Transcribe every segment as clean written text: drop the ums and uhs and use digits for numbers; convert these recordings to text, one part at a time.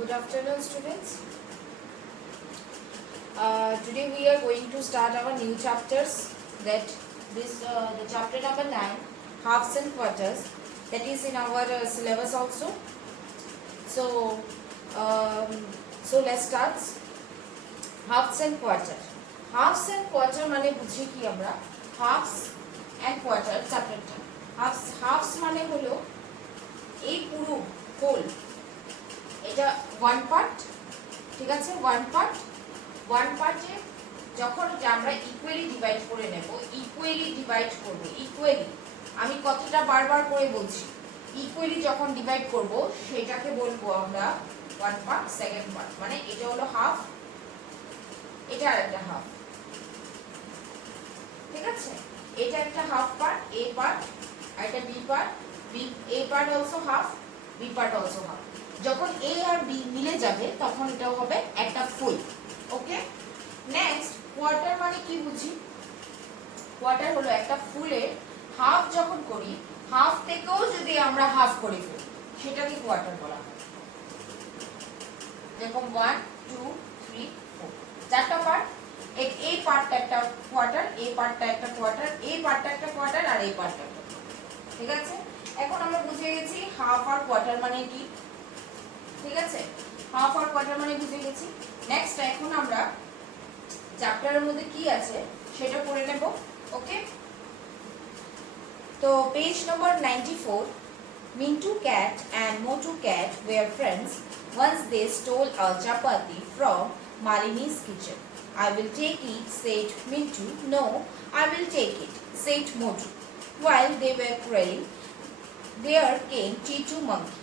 Good afternoon, students. Today we are going to start our new chapters. The chapter number 9, halves and quarters. That is in our syllabus also. So, let's start. Halves and quarter. Halves and quarter মানে বুঝি কি আমরা halves and quarter চ্যাপ্টারটা halves মানে হলো এই পুরো whole এটা ওয়ান পার্ট, ঠিক আছে। ওয়ান পার্টে যখন আমরা ইকুয়ালি ডিভাইড করে নেব, ইকুয়ালি ডিভাইড করব, ইকুয়ালি আমি কতটা বারবার করে বলছি, ইকুয়ালি যখন ডিভাইড করব সেটাকে বলবো আমরা ওয়ান পার্ট, সেকেন্ড পার্ট। মানে এটা হলো হাফ, এটা আরেকটা হাফ, ঠিক আছে। এটা একটা হাফ পার্ট, এ পার্ট, আর এটা B part, A part also half, B part also half. যখন এ আর বি মিলে যাবে তখন এটাও হবে একটা ফুল। ওকে, নেক্সট কোয়ার্টার মানে কি বুঝি? কোয়ার্টার হলো একটা ফুলের হাফ যখন করি, হাফ থেকেও যদি আমরা হাফ করে ফেলি সেটাকে কোয়ার্টার বলা হয়। যেরকম 1 2 3 4 চারটা পার্ট, এই পার্টটা একটা কোয়ার্টার, এই পার্টটা একটা কোয়ার্টার, এই পার্টটা একটা কোয়ার্টার, আর এই পার্টটা একটা, ঠিক আছে। এখন আমরা বুঝে গেছি হাফ আর কোয়ার্টার মানে কি, ঠিক আছে। হাফ আর কোয়ার্টার মানে বুঝে গেছি। নেক্সট এখন আমরা চ্যাপ্টারের মধ্যে কি আছে সেটা পড়ে নেব। ওকে, তো page number 94। Mintu cat and Motu cat were friends. Once they stole a chapati from Malini's kitchen. I will take it, said Mintu. No, I will take it, said Motu. While they were quarreling, there came Titu monkey.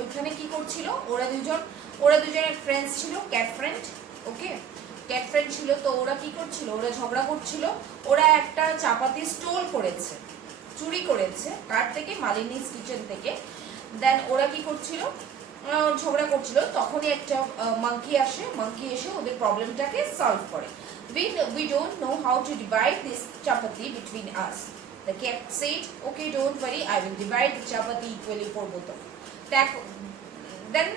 ওইখানে কি করছিল, ওরা দুজনের friends ছিল, cat friend. ওকে, cat friend ছিল, তো ওরা কি করছিল, ওরা ঝগড়া করছিল। ওরা একটা চাপাতি স্টোল করেছে, চুরি করেছে, কার থেকে? মালিনীস কিচেন থেকে। দেন ওরা কি করছিল, ঝগড়া করছিল। তখনই একটা মাঙ্কি আসে, মাঙ্কি এসে ওদের প্রবলেমটাকে সলভ করে। We don't know how to divide this chapati between us. The cat said, okay, don't worry, I will divide the chapati equally for both of you. Then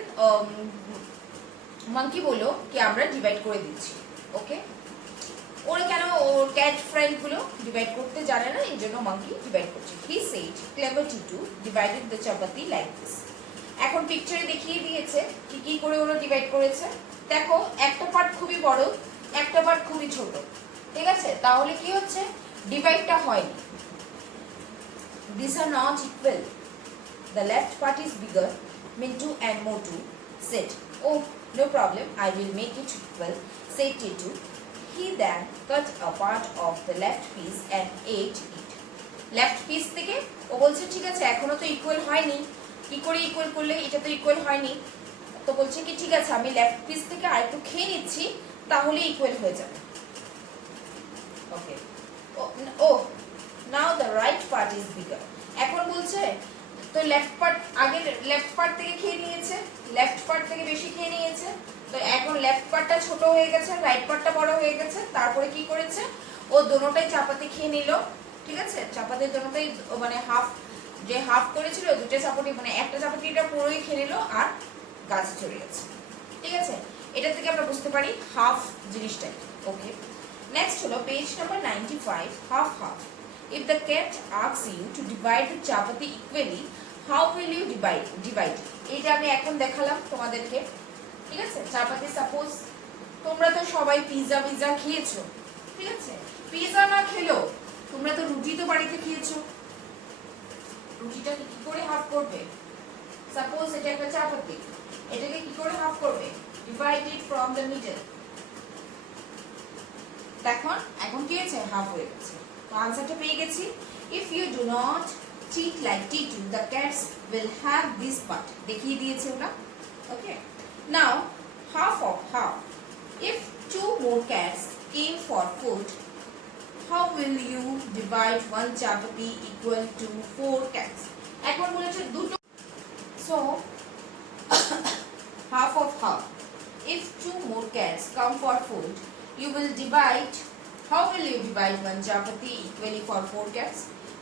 monkey বললো কি আমরা divide করে দিচ্ছি। Okay, ওরা কেন, ওর cat friend গুলো divide করতে জানে না, এই জন্য মাঙ্কি ডিভাইড করছে। He said, clever Titu divided the chapati like this. এখন পিকচারে দেখিয়ে দিয়েছে কি কি করে ওরা ডিভাইড করেছে। দেখো, একটা পার্ট খুবই বড়, একটা পার্ট খুবই ছোট, ঠিক আছে। তাহলে কি হচ্ছে, ডিভাইডটা হয়নি। These are not equal. The left part is bigger. Mintu and Motu said, oh, no problem, I will make it equal, said Titu. He then cut a part of the left piece and ate it. Left piece থেকে ও বলছে ঠিক আছে, এখনো তো equal হয়নি, কি করে equal করলে, এটা তো ইকুয়াল হয়নি। তো বলছে কি ঠিক আছে, আমি লেফট পিস থেকে আরেকটু খেয়ে নিচ্ছি, তাহলে ইকুয়াল হয়ে যাবে। Okay, oh now the right part is bigger. এখন বলছে তো লেফট পার্ট, আগে লেফট পার্ট থেকে খেয়ে নিয়েছে, লেফট পার্ট থেকে বেশি খেয়ে নিয়েছে, তো এখন লেফট পার্টটা ছোট হয়ে গেছে, রাইট পার্টটা বড় হয়ে গেছে। তারপরে কি করেছে, ও দোনোটাই চাপাতি খেয়ে নিল, ঠিক আছে। চাপাতি দোনোটাই মানে হাফ, যে হাফ করেছিল দুটো চাপাতি, মানে একটা চাপাতিটা পুরোই খেয়ে নিল আর গাছে চলে গেছে, ঠিক আছে। এটা থেকে আমরা বুঝতে পারি হাফ জিনিসটাই। ওকে, নেক্সট হলো page number 95, half half. If the cat asks you to divide the chapati equally, how will you divide? এটা আমি এখন দেখালাম তোমাদেরকে, ঠিক আছে। চাপাতি, সাপোজ তোমরা তো সবাই পিৎজা খেয়েছো, ঠিক আছে। পিৎজা না খেলেও তোমরা তো রুটি তো বাড়িতে খেয়েছো, রুটিটা কি করে হাফ করবে? সাপোজ এটা একটা চাপাতি, এটাকে কি করে হাফ করবে? Divide it from the middle. এখন কি হয়েছে, হাফ হয়ে গেছে। তো আনসারটা পেয়ে গেছি। If you do not cheat like Titu, the cats will have this part. দেখিয়ে দিয়েছে ওরা। ওকে, now half of half. If two more cats came for food, how will you divide one chapati equal to 4 cats? এখন বলেছে দুটো, so half of half. If two more cats come for food, you will divide. How will you divide one chapati equally for 4 cats?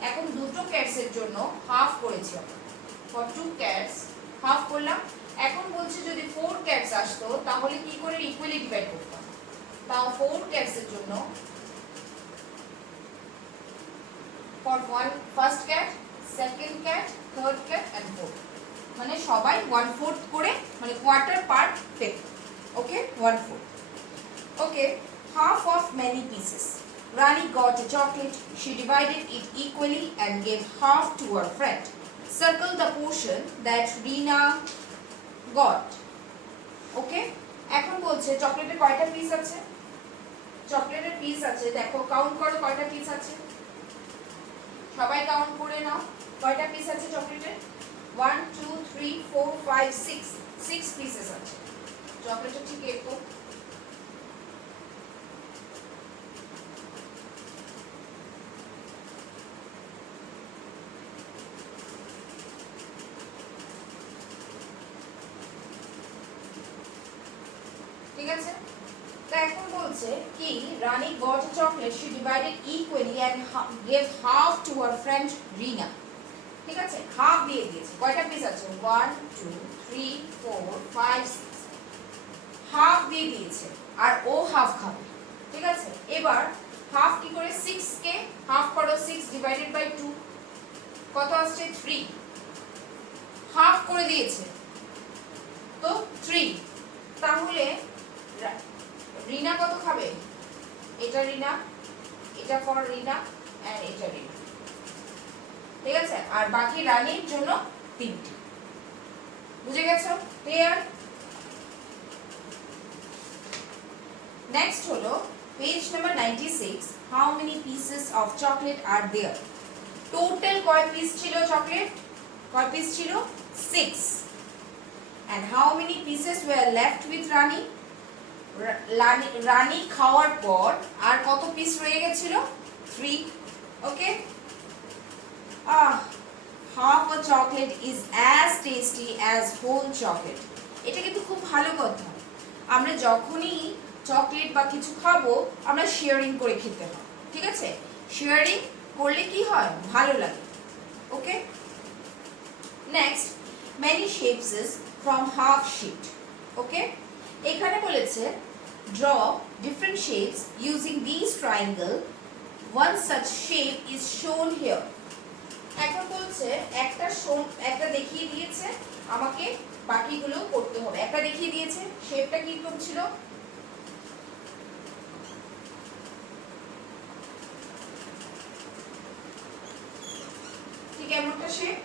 এখন দুটো cats এর জন্য half করেছি আমরা। For 2 cats half করলাম, এখন বলছে যদি 4 ক্যাটস আসতো তাহলে কি করে ইকুয়ালি ডিভাইড করতাম? তাও 4 ক্যাটস এর জন্য for one first cat, second cat, third cat and fourth, মানে সবাই 1/4 করে মানে কোয়ার্টার পার্ট পেত। ওকে 1/4। ওকে half of many pieces. Rani got a chocolate. She divided it equally and gave half to her friend. Circle the portion that Rina got. ওকে এখন বলছে চকলেটের কয়টা piece আছে? চকলেটের পিস আছে, দেখো কাউন্ট করো কয়টা পিস আছে, সবাই কাউন্ট করে নাও কয়টা পিস আছে চকলেটের। 1 2 3 4 5 6 6 পিসেস আছে চকলেটের। ঠিক এরকম ঠিক আছে। তো এখন বলছে কি রানী goat a chocolate, she divided equally and gave half to her friend Rina. ঠিক আছে হাফ দিয়ে দিয়েছে। কয়টা পিস আছে? 1 2 3 4 5 6 হাফ দিয়ে দিয়েছে আর ও হাফ খাবে। ঠিক আছে এবার হাফ কি করে 6 কে হাফ করো 6 ডিভাইডেড বাই 2 কত আসছে 3 হাফ করে দিয়েছে তো 3 তাহলে রিনা কত খাবে? এটা রিনা, এটা ফর রিনা এন্ড এটা রিনা। ঠিক আছে আর বাকি রানীর জন্য 3টি। বুঝে গেছো? ক্লিয়ার? নেক্সট হলো page number 96। How many pieces of chocolate are there? Total কয় পিস ছিল চকলেট? কয় পিস ছিল? 6। and how many pieces were left with Rani? রানী খাওয়ার পর আর কত পিস রয়ে গেছিল? 3। ওকে half a chocolate is as tasty as whole chocolate. এটা কিন্তু খুব ভালো কথা। আমরা যখনই চকলেট বা কিছু খাবো আমরা শেয়ারিং করে খেতে হয়। ঠিক আছে শেয়ারিং করলে কি হয়? ভালো লাগে। Okay next many shapes from half sheet. ওকে এখানে বলেছে draw different shapes using these triangle. One such shape is shown here. এখন বলছে একটা দেখিয়ে দিয়েছে, আমাকে বাকিগুলো করতে হবে। একটা দেখিয়ে দিয়েছে, শেপটা কি রকম ছিল? ঠিক এমনটা শেপ।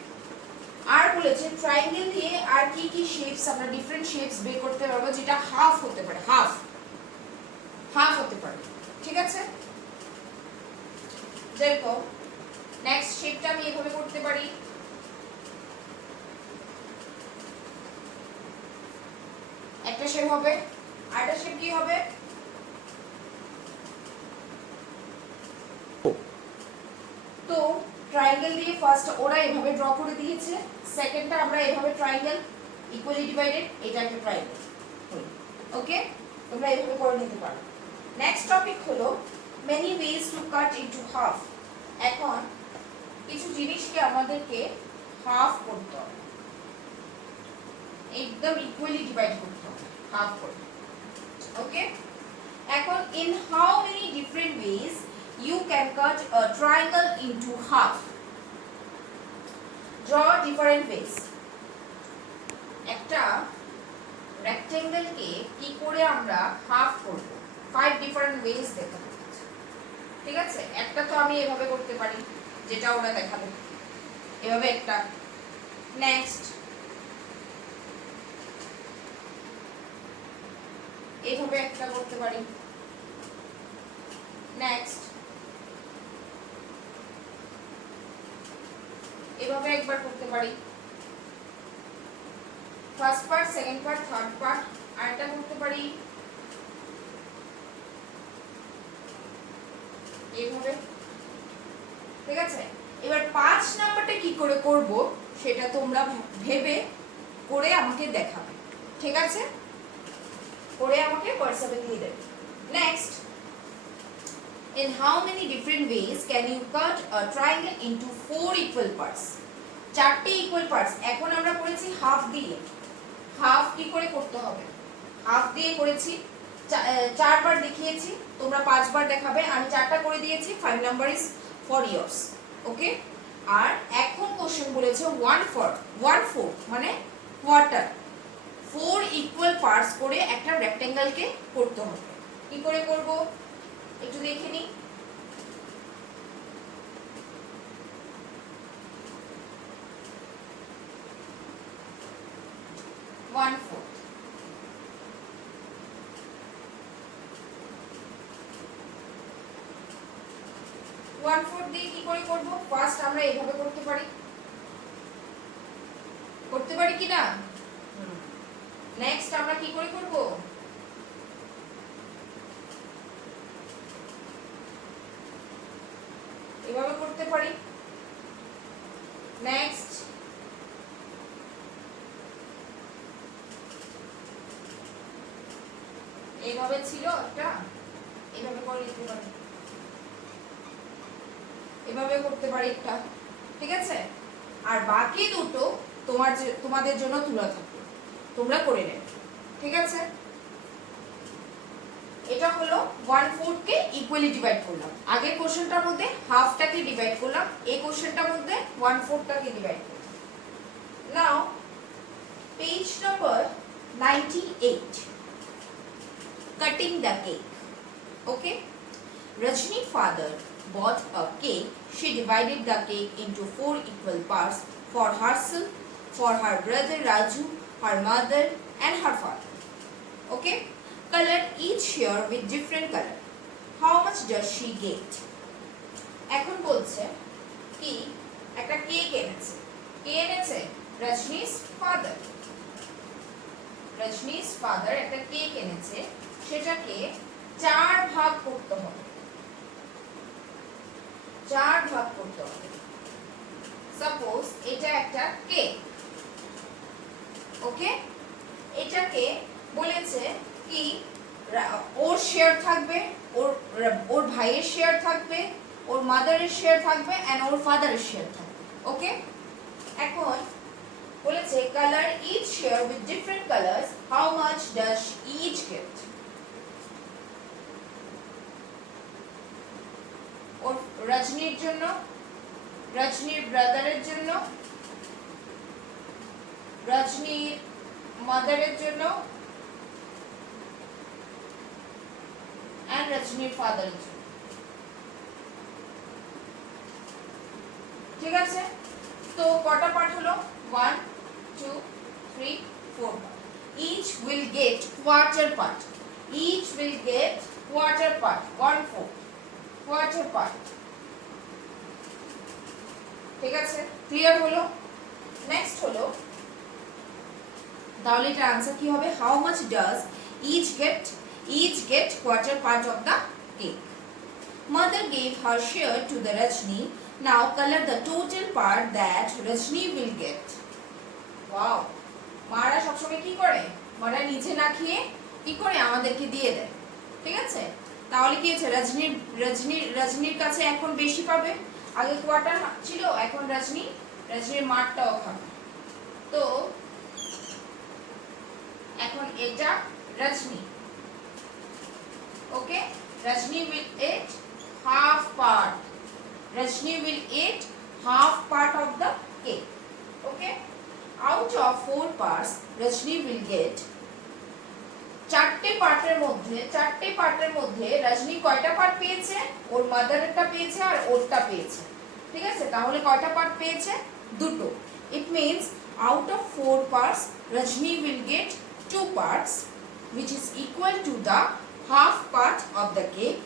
আর বলেছে ট্রায়াঙ্গেল দিয়ে আর কি কি শেপস আমরা ডিফারেন্ট শেপস বের করতে পারবো যেটা হাফ হতে পারে, হাফ হতে পারে। ঠিক আছে দেখো নেক্সট শেপটা আমি এভাবে করতে পারি। একটা শেপ হবে, আরেকটা শেপ কি হবে? তো ট্রায়াঙ্গেল দিয়ে ফার্স্ট ওরা এভাবে ড্র করে দিয়েছে, সেকেন্ডটা আমরা এভাবে ট্রায়াঙ্গেল ইকুয়ালি ডিভাইডেড, এটা একটা ট্রায়াঙ্গেল। ওকে তোমরা এভাবে করে নিতে পারো। নেক্সট টপিক হলো many ways to cut into half. এখন কিছু জিনিসকে আমাদেরকে হাফ করতে হবে, একদম ইকুয়ালি ডিভাইড করতে হবে, হাফ করে। ওকে এখন in how many different ways you can cut a triangle into half? Draw different ways. একটা রেক্ট্যাঙ্গেল কে কি করে আমরা হাফ করব? 5 different ways দেখাবো। ঠিক আছে একটা তো আমি এভাবে করতে পারি যেটা ওরা দেখাবে, এভাবে একটা। নেক্সট এভাবে একটা করতে পারি। নেক্সট এভাবে একবার করতে পারি, first part, second part, third part. আরেকটা করতে পারি এইভাবে। ঠিক আছে এবার 5 নাম্বারটা কি করে করব সেটা তোমরা ভেবে করে আমাকে দেখাবে। ঠিক আছে করে আমাকে হোয়াটসঅ্যাপে দিয়ে দেবে। Next in how many different ways can you cut a triangle into 4 equal parts? 4টে ইকুয়াল পার্টস। এখন আমরা করেছি হাফ দিয়ে, হবে না। হাফ দিয়ে করেছি, 4 বার দেখিয়েছি, তোমরা 5 বার দেখাবে, আমি 4টা করে দিয়েছি। 5 নাম্বার ইজ ফর ইয়ার্স। ওকে, আর এখন কোশ্চেন বলেছে 1/4 মানে কোয়ার্টার, 4 ইকুয়াল পার্টস করে একটা রেক্টেঙ্গেলকে করতে হবে। কি করে করব একটু দেখে নিই। ওয়ান ফোর্থ দিয়ে কি করে করব? ফার্স্ট আমরা এভাবে করতে পারি কি না? নেক্সট আমরা কি করে করব? এভাবে করতে পারি। নেক্সট এইভাবে ছিল একটা, এইভাবে করে দিতে পারি, এভাবে করতে পারি একটা, ঠিক আছে? আর বাকি দুটো তোমাদের জন্য তুলে থাকবে, তোমরা করে নেবে, ঠিক আছে? এটা হলো 1/4 কে ইকুয়ালি ডিভাইড করলাম। আগের কোশ্চেনটার মধ্যে হাফটাকে ডিভাইড করলাম, এই কোশ্চেনটার মধ্যে 1/4 টাকে ডিভাইড করলাম। নাও page number 98, cutting the cake. Okay, Rajni father bought a cake. She divided the cake into 4 equal parts for herself, for her brother Raju, her mother and her father. Okay, color each share with different color. How much does she get? এখন বলছে কি একটা cake এনেছে, কে এনেছে? Rajni's father একটা cake এনেছে, সেটাকে 4 ভাগ করতে হবে। সাপোজ এটা একটা কেক, ওকে? এটাকে বলেছে কি ওর শেয়ার থাকবে, ওর ভাইয়ের শেয়ার থাকবে, ওর মাদারের শেয়ার থাকবে এন্ড ওর ফাদারের শেয়ার থাকবে। ওকে, এখন বলেছে colour each share with different colours, how much does each get? ওর রজনীর জন্য, রজনীর ব্রাদারের জন্য, রজনীর মাদারের জন্য এন্ড রজনীর ফাদারের জন্য, ঠিক আছে? তো কটা পার্ট হলো? 1 2 3 4 part. Each will get quarter part. 1/4 quarter part. ঠিক আছে, ক্লিয়ার হলো? নেক্সট হলো, তাহলে এটার आंसर কি হবে? How much does each get quarter part of the cake? Mother gave her share to the Rajni. Now color the total part that Rajni will get. Wow, মারা সবসময় কি করে? মারা নিজে না খেয়ে কি করে আমাদেরকে দিয়ে দেয়, ঠিক আছে? তাহলে কি হচ্ছে, রজনীর কাছে এখন বেশি পাবে। আগে কোয়ার্টার ছিল, এখন রজনীর মারটাও খাবে। তো এখন এটা রজনী, ওকে? রজনী will eat half part. Rajni will eat half part of the cake. Okay? Out of 4 parts, Rajni will get 4টে পার্টের মধ্যে রজনী কয়টা পার্ট পেয়েছে? ওর মাদারেরটা পেয়েছে আর ওরটা পেয়েছে, ঠিক আছে? তাহলে কয়টা পার্ট পেয়েছে? দুটো। It means out of 4 parts, Rajni will get 2 parts, which is equal to the half part of the cake.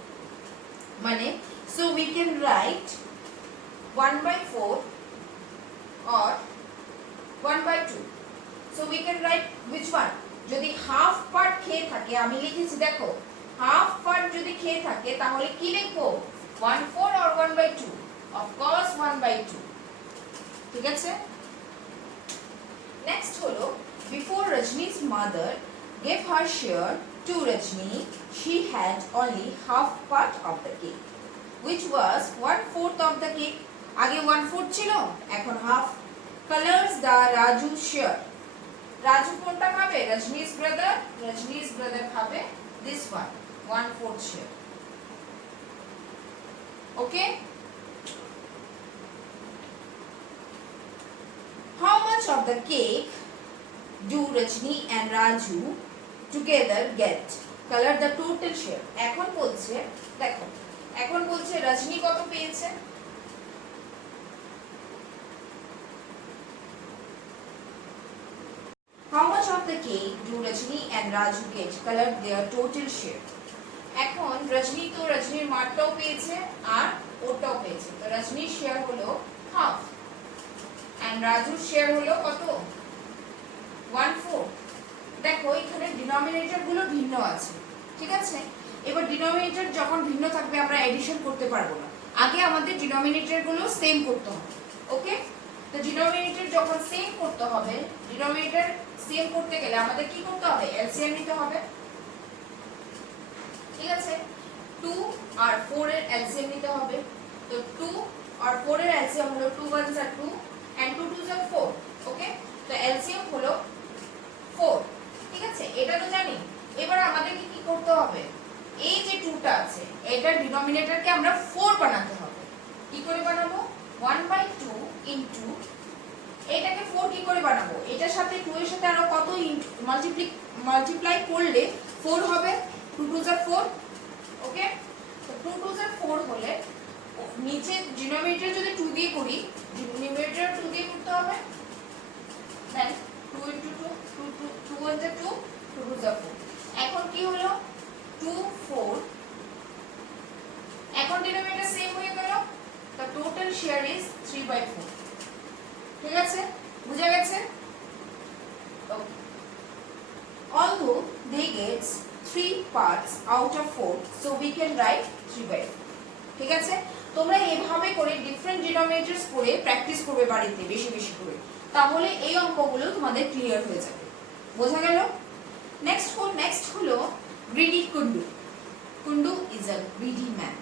মানে so we can write 1/4 or 1/2. So we can write which one? যদি half part খেয়ে থাকে, আমি লিখেছি দেখো, half part যদি খেয়ে থাকে তাহলে কি লিখবো? 1/4 or 1/2? Of course 1/2, ঠিক আছে? নেক্সট হলো, before Rajni's mother gave her share to Rajni, she had only half part of the cake, which was 1/4 of the cake. আগে 1/4 ছিল, এখন half. Colors the Raju share. Raju কোনটা খাবে? রজনীশ ব্রাদার, রজনীশ ব্রাদার খাবে this one 1/4 share. Okay, how much of the cake do Rajni and Raju together get? Color the total share. এখন বলছে দেখো, এখন বলছে রজনী কত পেয়েছে, how much of the cake do Rajni and Raju get? Color their total share. এখন রজনী তো রজনীর মারটাও পেয়েছে আর ওটাও পেয়েছে, তো রজনীর শেয়ার হলো হাফ and রাজুর শেয়ার হলো কত? 1/4. দেখো এখানে ডিনোমিনেটর গুলো ভিন্ন আছে, ঠিক আছে? এবার ডিনোমিনেটর যখন ভিন্ন থাকবে আমরা এডিশন করতে পারবো না, আগে আমাদের ডিনোমিনেটর গুলো সেম করতে হবে। ওকে, তো ডিনোমিনেটর যখন সেম করতে হবে, ডিনোমিনেটর সেম করতে গেলে আমাদের কি করতে হবে? এলসিএম নিতে হবে, ঠিক আছে? 2 আর 4 এর এলসিএম নিতে হবে, তো 2 আর 4 এর এলসিএম হলো 2 1s are 2 and 2 2s are 4. ওকে, তো এলসিএম হলো 4, ঠিক আছে? এটা তো জানি। এবার আমাদের কি করতে হবে? এই যে 2টা আছে এটার ডিনোমিনেটরকে আমরা 4 বানাতে হবে। কি করে বানাবো? 1/2 ইনটু এটাকে 4 কি করে বানাবো? এটার সাথে 2 এর সাথে আরো কত মাল্টিপ্লাই করলে 4 হবে? 2 2s are 4. ওকে, তো 2 2s are 4 হলে নিচে ডিনোমিনেটর যদি 2 দিয়ে করি, নিউমারেটর 2 দিয়ে করতে হবে, দেন 2 into 2 2 1s are 2 2 2s are 4. এখন কি হলো? 2 4, এখন ডিনোমিনেটর সেম হয়ে গেল, the total share is 3/4. ঠিক আছে, বুঝা গেছে? Okay, although they get 3 parts out of 4, so we can write 3/4. ঠিক আছে, তোমরা এইভাবে করে ডিফারেন্ট ডিনোমিনেটরস করে প্র্যাকটিস করবে বাড়িতে বেশি বেশি করে, তাহলে এই অঙ্কগুলো তোমাদের ক্লিয়ার হয়ে যাবে। বোঝা গেল? নেক্সট হলো greedy Kundu. Kundu is a greedy man.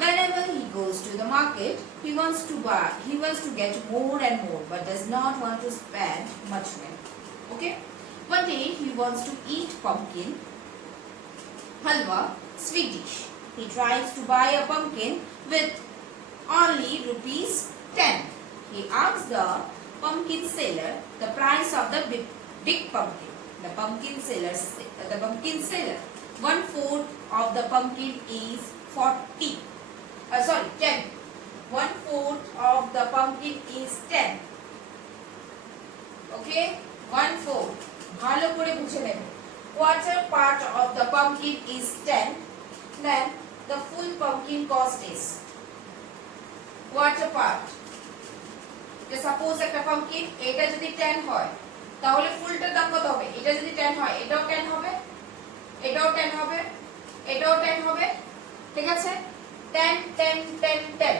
Whenever he goes to the market, he wants to get more and more, but does not want to spend much money. Okay? One day he wants to eat pumpkin halwa, sweet dish. He tries to buy a pumpkin with only rupees 10. He asks the pumpkin seller the price of the big pumpkin. The pumpkin seller 1/4 of the pumpkin is 10. 1/4 of the pumpkin is 10. Okay, 1/4 ভালো করে বুঝে নেবে। Quarter part of the pumpkin is 10, then the full pumpkin cost is quarter part. যে suppose একটা pumpkin এটা যদি 10 হয় তাহলে ফুলটার দাম কত হবে? এটা যদি 10 হয় এটাও 10 হবে, এটাও 10 হবে, এটাও 10 হবে, ঠিক আছে? 10 10 10 10.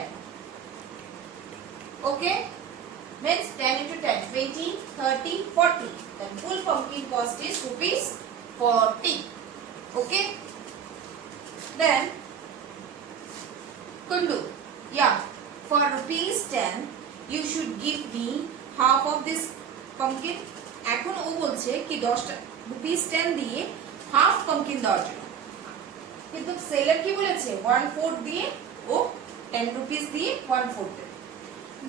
Okay, means 10 into 10 20 30 40. Then full pumpkin cost is rupees 40. Okay, then Kundu, yeah, for rupees 10 you should give me half of this pumpkin. এখন ও বলছে কি 10 rupees 10 দিয়ে হাফ pumpkin দেওয়ার জন্য, কিন্তু সেলার কি বলেছে 1/4 দিয়ে ও 10 rupees দিয়ে 1/4 দেবে।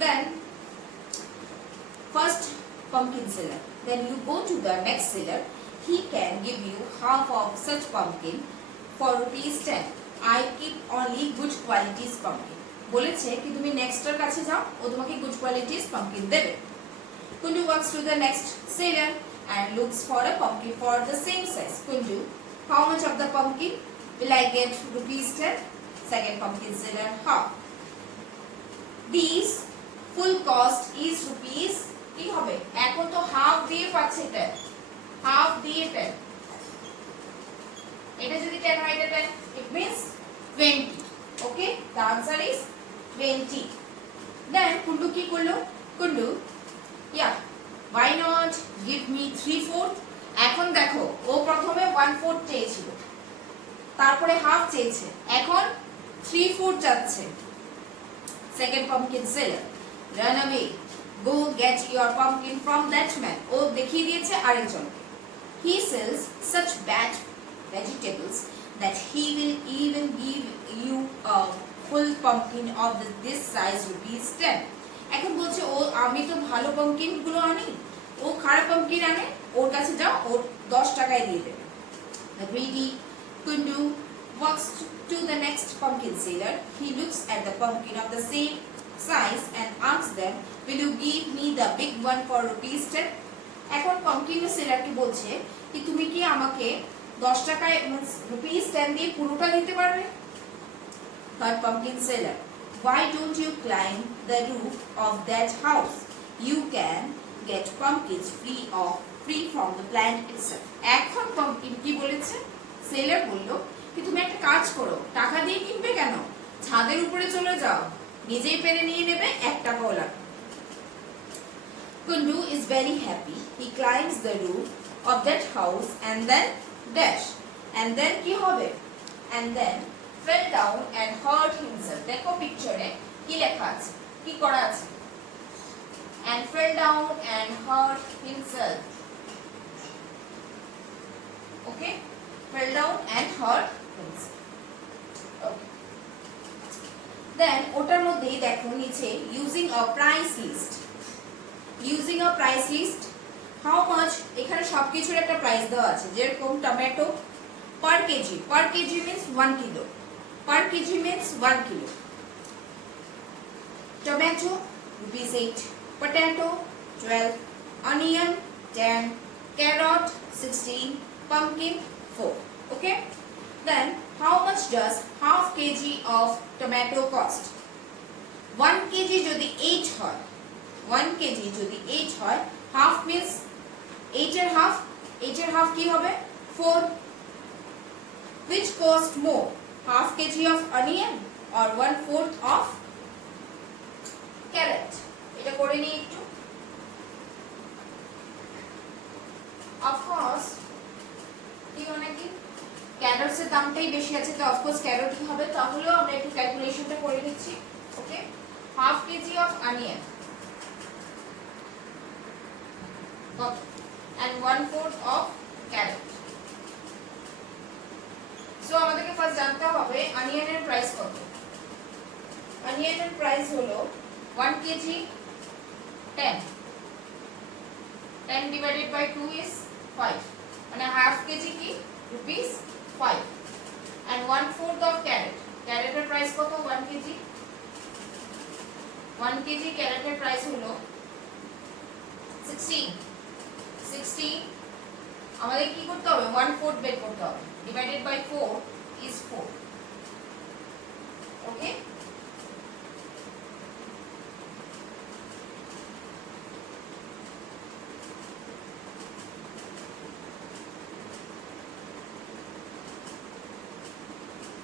Then first pumpkin seller, then you go to the next seller, he can give you half of such pumpkin for rupees 10. I keep only good qualities pumpkin. বলেছে কি তুমি নেক্সটের কাছে যাও, ও তোমাকে good qualities pumpkin দেবে। Kundu walks to the next seller and looks for a pumpkin for the same size. Kundu, how much of the pumpkin will I get? Rupees 10. Second pumpkin seller, half. These full cost is rupees কি হবে? এখন তো half দিয়ে পাচ্ছে 10, half দিয়ে 10, এটা যদি 10 হয় এটা 10, it means 20. Okay, the answer is 20. Then Kundu কি করলো? Kundu, yeah, why not give me 3/4? এখন দেখো ও প্রথমে 1/4 চেয়েছিল, তারপরে হাফ চেয়েছে, এখন 3/4 চাচ্ছে। Second pumpkin seller, run away, go get your pumpkin from that man. ও দেখিয়ে দিয়েছে আরেকজনকে। He sells such bad vegetables that he will even give you a full pumpkin of this size ₹10. এখন বলছে ও আমি তো ভালো পাম্পকিন গুলো আনি, ও খারাপ পাম্পকিন আনে, ওর কাছে যাও, ও 10 টাকায় দিয়ে দেবে। The greedy Kundu walks to the next pumpkin seller. He looks at the pumpkin of the same size and asks them, will you give me the big one for ₹10? এখন পাম্পকিন সেলারকে বলছে কি তুমি কি আমাকে 10 টাকায় ₹10 দিয়ে পুরোটা দিতে পারবে? Third pumpkin seller, why don't you climb the roof of that house? You can get pumpkins free from the plant itself. এখন পাম্পকিন কি বলেছে? সেলার বলল কি তুমি একটা কাজ করো, টাকা দিয়ে কিনবে কেন, ছাদের উপরে চলে যাও, নিজেই পেরে নিয়ে নেবে, 1 টাকাও লাগবে। Kundu is very happy. He climbs the roof of that house and then dash. And then কি হবে? And then fell down and hurt himself. দেখো পিকচারে কি লেখা আছে, কি করা আছে? And fell down and hurt himself. Okay? Fell down and hurt himself. Okay. Then ওটার মধ্যেই দেখো নিচে using a price list. Using a price list, how much, এখানে সবকিছুর একটা প্রাইস দেওয়া আছে, যেরকম tomato per kg means 1 kilo, per kg means 1 kilo. Tomato ₹8, potato 12, onion 10, carrot 16, pumpkin 4. Okay, then how much does half kg of tomato cost? 1 kg যদি 8 হয়, 1 kg যদি 8 হয়, half means 8 এর half, 8 এর half কি হবে? 4. Which cost more, half kg of onion or 1/4 of carrot? এটা করে নিই একটু। Of course কি হয় কি ক্যারটস এর দামটাই বেশি আছে, তো of course ক্যারট কি হবে, তাহলেও আমরা একটু ক্যালকুলেশনটা করে নিচ্ছি। ওকে, half kg of onion and 1/4 of carrot. So আমাদেরকে ফার্স্ট জানতে হবে অনিয়নের প্রাইস কত। অনিয়নের প্রাইস হলো 1 kg 10 divided by 2 is 5, মানে half kg কি ₹5, and 1/4 of carrot, carrot price কত? 1 kg, 1 kg carrot প্রাইস হলো 16। আমাদের কি করতে হবে? 1/4 বের করতে হবে, divided by 4 is 4. ওকে,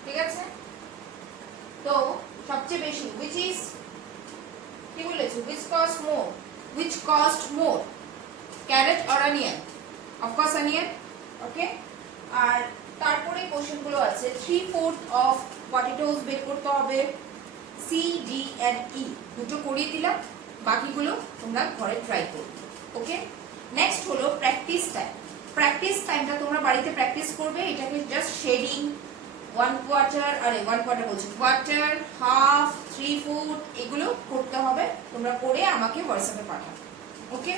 ঠিক আছে। তো সবচেয়ে বেশি which is কি বলেছে, which cost more carrot or onion? Of course onion. ওকে, আর তারপরে কোশ্চেন গুলো আছে 3/4 of potatoes বের করতে হবে, C, D and E দুটো করিয়ে দিলাম, বাকিগুলো তোমরা ঘরে ট্রাই করবে। ওকে, নেক্সট হলো প্র্যাকটিস টাইম। প্র্যাকটিস টাইমটা তোমরা বাড়িতে প্র্যাকটিস করবে, এটাকে জাস্ট শেডিং 1/4 বলছি, কোয়ার্টার, হাফ, 3/4 এগুলো করতে হবে, তোমরা করে আমাকে হোয়াটসঅ্যাপে পাঠাবে। ওকে,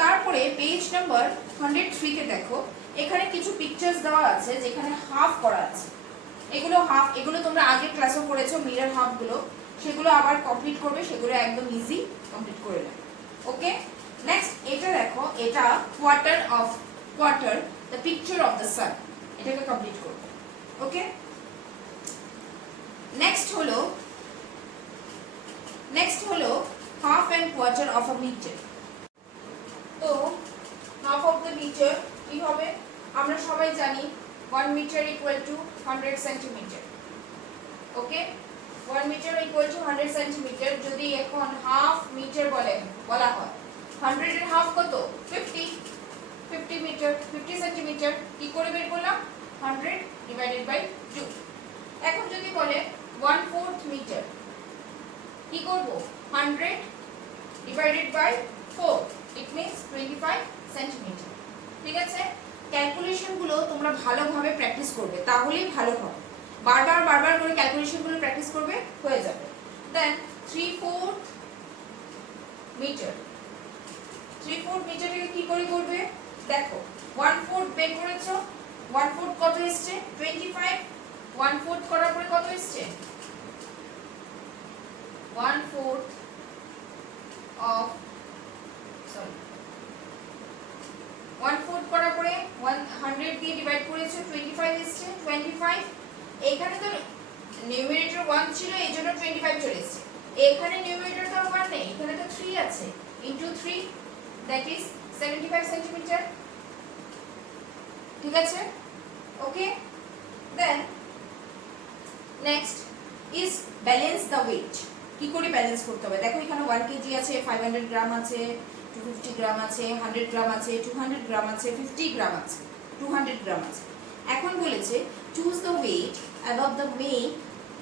তারপরে পেজ নাম্বার 103 তে দেখো এখানে কিছু পিকচার্স দেওয়া আছে যেখানে হাফ করা আছে। এগুলো তোমরা আগের ক্লাসেও করেছো, মিরর হাফ গুলো, সেগুলো আবার কমপ্লিট করবে, সেগুলো একদম ইজি কমপ্লিট করে নেবে। ওকে, নেক্সট এটা দেখো, এটা quarter the picture of the sun, এটাকে কমপ্লিট করবে। ওকে, নেক্সট হলো half and quarter of a metre. তো হাফ অফ দ্য মিটার কি হবে? আমরা সবাই জানি 1 metre equal to 100 centimetre. Okay, 1 metre equal to 100 centimetre. যদি এখন হাফ মিটার বলা হয়, 100 এর হাফ কত? 50 মিটার, 50 সেন্টিমিটার। কি করে বের করলাম? 100 ডিভাইডেড বাই 2। এখন যদি বলে 1/4 মিটার, কি করব? 100 divided by 4, it means 25 centimetre. ঠিক আছে, ক্যালকুলেশন গুলো তোমরা ভালোভাবে প্র্যাকটিস করবে, তাহলেই ভালো হবে। বারবার করে ক্যালকুলেশন গুলো প্র্যাকটিস করবে, হয়ে যাবে। দেন 3/4 মিটার, 3/4 মিটারকে কি করে করবে? দেখো 1/4 বের করেছো, 1/4 কত এসছে? 25। 1/4 করার পরে কত এসছে? 1/4 of, সরি, 1/4 করার পরে 100 দিয়ে ডিভাইড করেছো, 25 এসছে। 25, এখানে তো নিউমারেটর 1 ছিল, এইজন্য 25 চলে এসছে। এখানে নিউমারেটর তো 1 নেই, এখানে তো 3 আছে, ইনটু 3, দ্যাট ইজ 75 সেন্টিমিটার। ঠিক আছে, okay. Then next is balance the weight. কি করে ব্যালেন্স করতে হবে? দেখো এখানে 1 কেজি আছে, 500 গ্রাম আছে, 250 গ্রাম আছে, 100 গ্রাম আছে, 200 গ্রাম আছে, 50 গ্রাম আছে, 200 গ্রাম আছে। এখন বলেছে choose the weight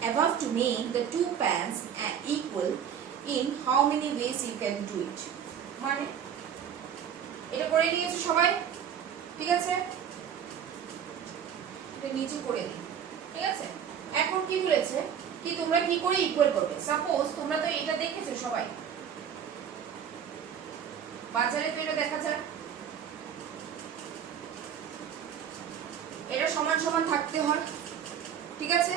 above to make the two pans equal in how many ways you can do it. মানে এটা করে নিয়েছো সবাই? ঠিক আছে, এটা নিচে করে দিই। ঠিক আছে, এখন কি বলেছে কি তোমরা কি করে ইকুয়াল করবে? সাপোজ তোমরা তো এটা দেখেছো সবাই, বাজারে তো এটা দেখা যায়, এটা সমান সমান থাকতে হয়। ঠিক আছে,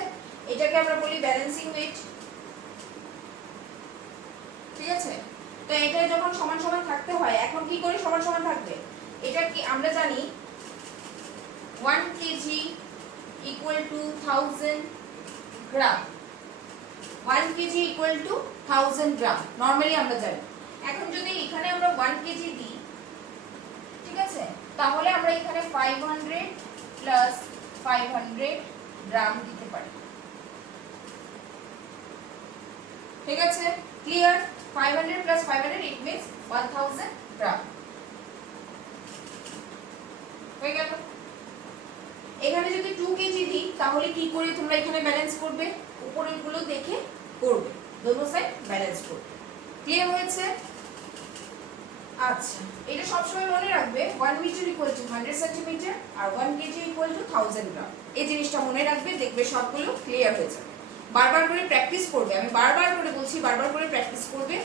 এটাকে আমরা বলি ব্যালেন্সিং ওয়েট। ঠিক আছে, তো এটা যখন সমান সমান থাকতে হয়, এখন কি করে সমান সমান থাকবে? এটা কি আমরা জানি 1 kg equal to 1000 gram, 1 kg equal to 1000 gram normally আমরা জানি। এখন যদি এখানে আমরা 1 কেজি দিই, ঠিক আছে, তাহলে আমরা এখানে 500 প্লাস 500 গ্রাম দিতে পারি। ঠিক আছে, ক্লিয়ার? 500 প্লাস 500 ইট মিন্স 1000 গ্রাম হয়ে গেল। এখানে যদি 2 কেজি দিই, তাহলে কি করে তোমরা এখানে ব্যালেন্স করবে? উপরের গুলো দেখে করবে, দোনো সাইড ব্যালেন্স করবে। ক্লিয়ার হয়েছে? আচ্ছা, এটা সবসময় মনে রাখবে 1 মিটার ইকুয়াল টু 100 সেন্টিমিটার আর 1 কেজি ইকুয়াল টু 1000 গ্রাম। এই জিনিসটা মনে রাখবে, দেখবে সবগুলো ক্লিয়ার হয়ে যাবে। বারবার করে প্র্যাকটিস করবে, আমি বারবার করে বলছি, বারবার করে প্র্যাকটিস করবে,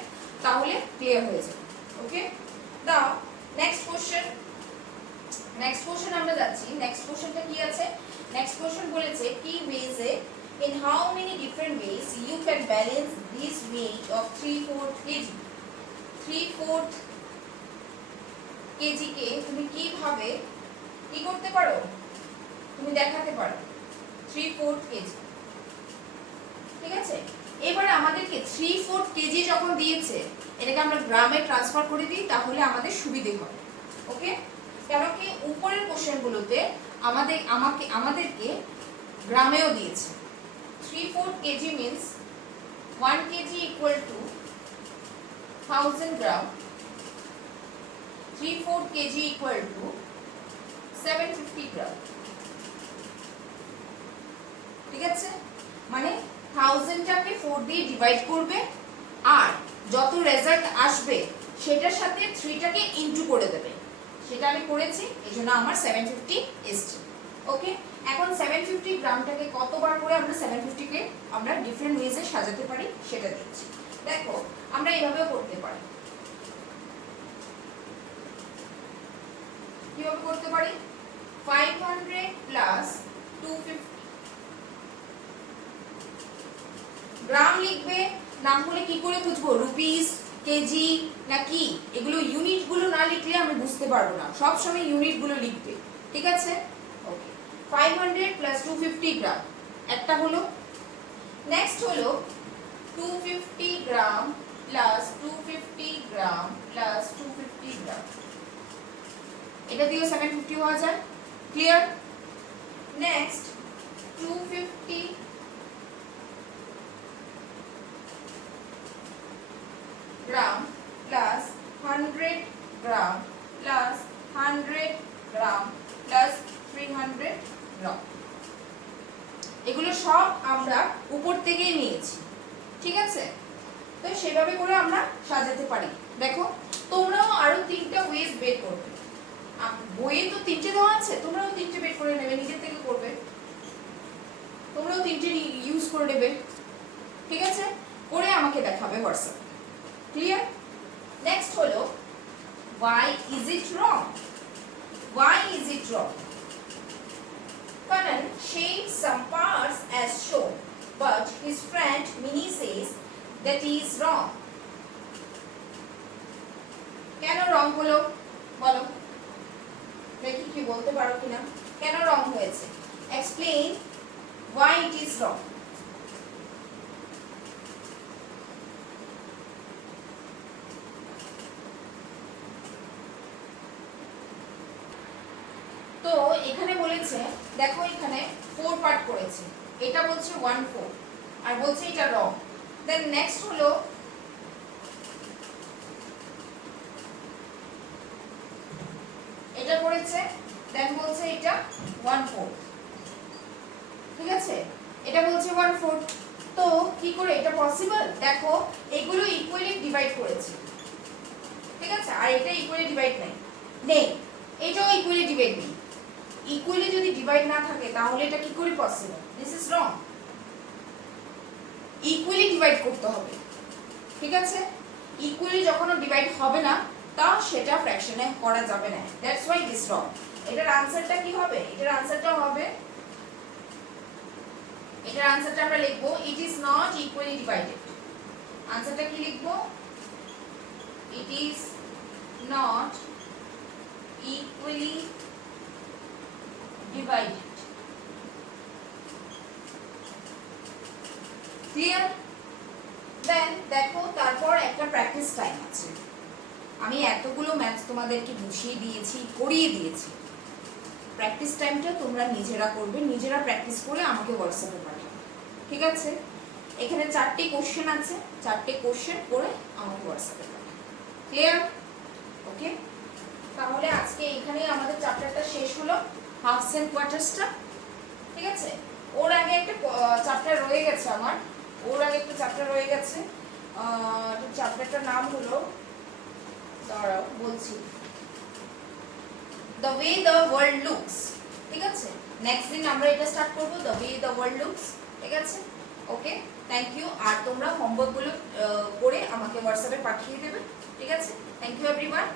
তাহলে ক্লিয়ার হয়ে যাবে। ওকে, দাও নেক্সট কোশ্চেন। নেক্সট কোশ্চেন আমরা যাচ্ছি। নেক্সট কোশ্চেনটা কি আছে? নেক্সট কোশ্চেন বলেছে কি ওয়েজে, in how many different ways you can balance this weight of 3/4 kg। 3/4 kg কে তুমি কিভাবে কি করতে পারো? তুমি দেখাতে পারো 3/4 kg। ঠিক আছে, এবারে আমাদেরকে 3/4 kg যখন দিয়েছে, এটাকে আমরা গ্রামে ট্রান্সফার করে দিই, তাহলে আমাদের সুবিধে হবে। ওকে, কেন কি উপরের কোশ্চেনগুলোতে আমাদেরকে গ্রামেও দিয়েছে। 3/4 kg means 1 kg equal to 1000 gram, 3/4 kg equal to 750 gram। ঠিক আছে, মানে 1000 টাকে 4 দিয়ে ডিভাইড করবে, আর যত রেজাল্ট আসবে সেটার সাথে 3 টাকে ইনটু করে দেবে। সেটা আমি করেছি, এজন্য আমার 750 এসছে। ওকে, এখন 750 গ্রামটাকে কতবার করে আমরা 750 কে আমরা ডিফারেন্ট ওয়েজে সাজাতে পারি সেটা দিচ্ছি। দেখো আমরা এইভাবেও করতে পারি। কিভাবে করতে পারি? 500 প্লাস 250 গ্রাম লিখবে, না হলে কি করে বুঝবো রুপিস, কেজি নাকি? এগুলো ইউনিট গুলো না লিখলে আমি বুঝতে পারবো না, সব সময় ইউনিট গুলো লিখবে। ঠিক আছে, ওকে। 500 প্লাস 250 গ্রাম একটা হলো। নেক্সট হলো 250 গ্রাম প্লাস 250 গ্রাম প্লাস 250 গ্রাম, এটা দিয়ে 750 হওয়া যায়। ক্লিয়ার? নেক্সট 250 গ্রাম প্লাস 100 গ্রাম প্লাস 100 গ্রাম প্লাস 300 গ্রাম, এগুলো সব আমরা উপর থেকেই নিয়েছি। ঠিক আছে, তো সেভাবে করে আমরা সাজাতে পারি। দেখো তোমরাও আরো 3টা ওয়েজ বের করবে, বইয়ে তো 3টে দেওয়া আছে, তোমরাও 3টে বের করে নেবে, নিজের থেকে করবে, তোমরাও 3টে ইউজ করে নেবে, ঠিক আছে? করে আমাকে দেখাবে হোয়াটসঅ্যাপ। ক্লিয়ার? নেক্সট হলো why is it wrong? Why is it wrong? Kanan shades some parts as shown, but his friend Minnie says that he is wrong. কেন রং হলো বলো দেখি কি বলতে পারো কিনা, কেন রং হয়েছে? Explain why it is wrong. তো এখানে বলেছে দেখো এখানে 4 পার্ট করেছে, এটা বলছে 1/4 আর বলছে এটা রং। দেন নেক্সট হলো এটা করেছে, দেন বলছে এটা 1/4, ঠিক আছে? এটা বলছে 1/4। তো কি করে এটা পসিবল? দেখো এগুলো ইকুয়ালি ডিভাইড করেছে, ঠিক আছে? আর এটা ইকুয়ালি ডিভাইড নেই, এটাও ইকুয়ালি ডিভাইড নেই। ইকুয়ালি যদি ডিভাইড না থাকে তাহলে এটা কি করে possible? This is wrong. Equally divide করতে হবে, ঠিক আছে? ইকুয়ালি যখন ডিভাইড হবে না তা সেটা ফ্র্যাকশনে করা যাবে না, দ্যাটস ওয়াই দিস রং। এটার আনসারটা কি হবে? এটার আনসারটা হবে, এটার আনসারটা আমরা লিখব it is not equally divided. আনসারটা কি লিখব? It is not equally divided. Clear? Then দেখো তারপর একটা প্র্যাকটিস টাইম আছে। আমি এতগুলো ম্যাথস তোমাদেরকে বুঝিয়ে দিয়েছি, করিয়ে দিয়েছি। প্র্যাকটিস টাইমটা তোমরা নিজেরা করবে, নিজেরা প্র্যাকটিস করে আমাকে হোয়াটসঅ্যাপে পাঠাবে, ঠিক আছে? এখানে 4টে কোশ্চেন আছে, 4টে কোশ্চেন করে আমাকে হোয়াটসঅ্যাপে পাঠাবে। ক্লিয়ার? ওকে, তাহলে আজকে এখানেই আমাদের চ্যাপ্টারটা শেষ হলো, হাফস এন্ড কোয়ার্টার্সটা, ঠিক আছে? ওর আগে একটা চ্যাপ্টার রয়ে গেছে আমার, ওর আগে একটা চ্যাপ্টার রয়ে গেছে, চ্যাপ্টারটার নাম হলো, দাঁড়াও বলছি, the way the world looks, ঠিক আছে? নেক্সট দিন আমরা এটা স্টার্ট করবো, the way the world looks, ঠিক আছে? ওকে, থ্যাংক ইউ। আর তোমরা হোমওয়ার্কগুলো করে আমাকে হোয়াটসঅ্যাপে পাঠিয়ে দেবে, ঠিক আছে? Thank you everyone.